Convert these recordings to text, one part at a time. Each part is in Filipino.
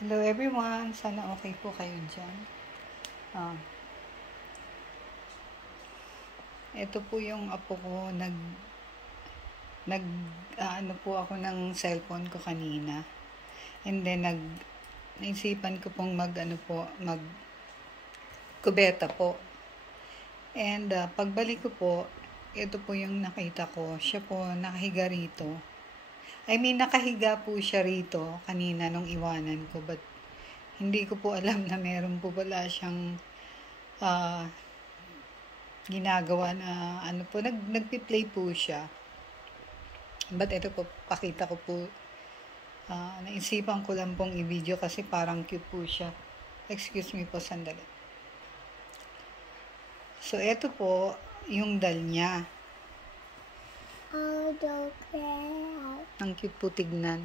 Hello everyone, sana okay po kayo dyan. Ito po yung apo ko, ano po ako ng cellphone ko kanina. And then naisipan ko pong mag kubeta po. And pagbalik ko po, ito po yung nakita ko. Siya po nakahiga rito. Nakahiga po siya rito kanina nung iwanan ko, but hindi ko po alam na meron po pala siyang ginagawa na nagpi-play po siya. But ito po, pakita ko po, naisipan ko lang pong i-video kasi parang cute po siya. Excuse me po, sandali. So, ito po, yung dal niya. Ang cute po tignan.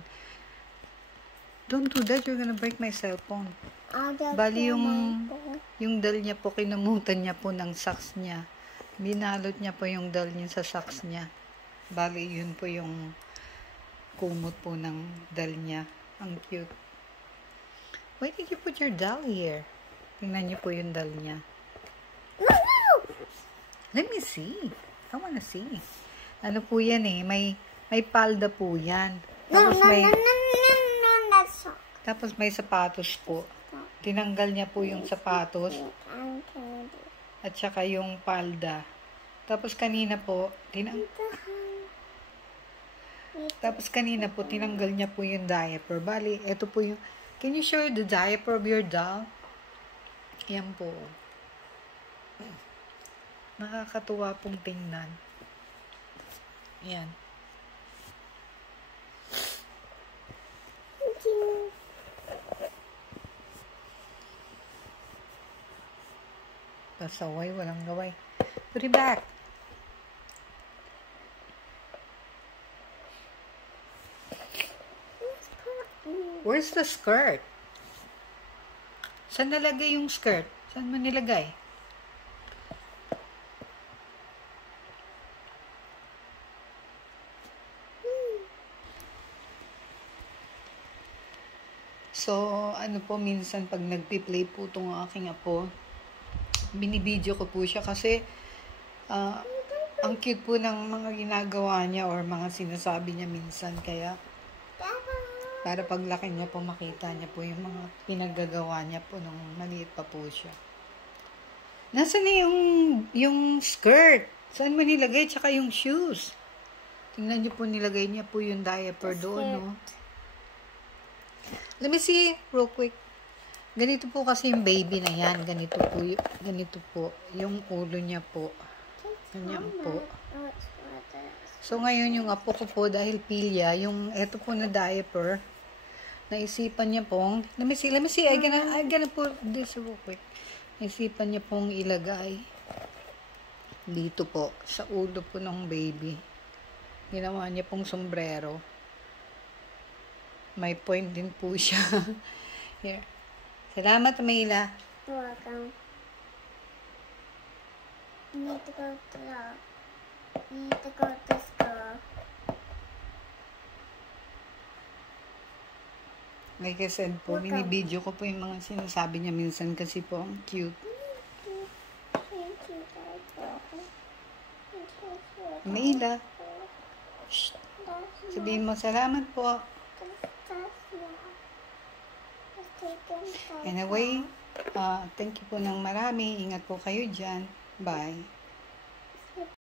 Don't do that, you're gonna break my cellphone. Bali yung dal niya po, kinamutan niya po ng socks niya. Binalot niya po yung dal niya sa socks niya. Bali yun po yung kumot po ng dal niya. Ang cute. Why did you put your doll here? Tingnan niyo po yung dal niya. Let me see. I wanna see. Ano po yan may palda po yan. Tapos may sapatos po. Tinanggal niya po yung sapatos. At saka yung palda. Tapos kanina po, tinanggal niya po yung diaper. Bali, ito po yung, can you show the diaper of your doll? Yan po. Nakakatuwa pong tingnan. Yan. Pasaway, walang gaway. Put it back. Where's the skirt? Saan nalagay yung skirt? Saan mo nilagay? So, minsan pag nagpi-play po itong aking apo, binibideo ko po siya kasi ang cute po ng mga ginagawa niya or mga sinasabi niya minsan. Kaya, para paglaki niya po, makita niya po yung mga pinaggagawa niya po nung maliit pa po siya. Nasaan na yung skirt? Saan mo nilagay? Tsaka yung shoes. Tingnan niyo po, nilagay niya po yung diaper doon, no? Let me see, real quick. Ganito po kasi yung baby na yan. Ganito po. Yung ulo niya po. Ganyan po. So, ngayon yung apo ko po, dahil pilya, yung eto po na diaper, naisipan niya pong, let me see, I gonna put this real quick. Naisipan niya pong ilagay dito po, sa ulo po ng baby. Ginawa niya pong sombrero. May point din po siya. Here. Salamat, Mayla. You're welcome. You need to go to school. Like I said po, binibideo ko po yung mga sinasabi niya minsan kasi po ang cute. Mayla. Shh. Sabihin mo, salamat po. Anyway, thank you po ng marami. Ingat po kayo dyan. Bye.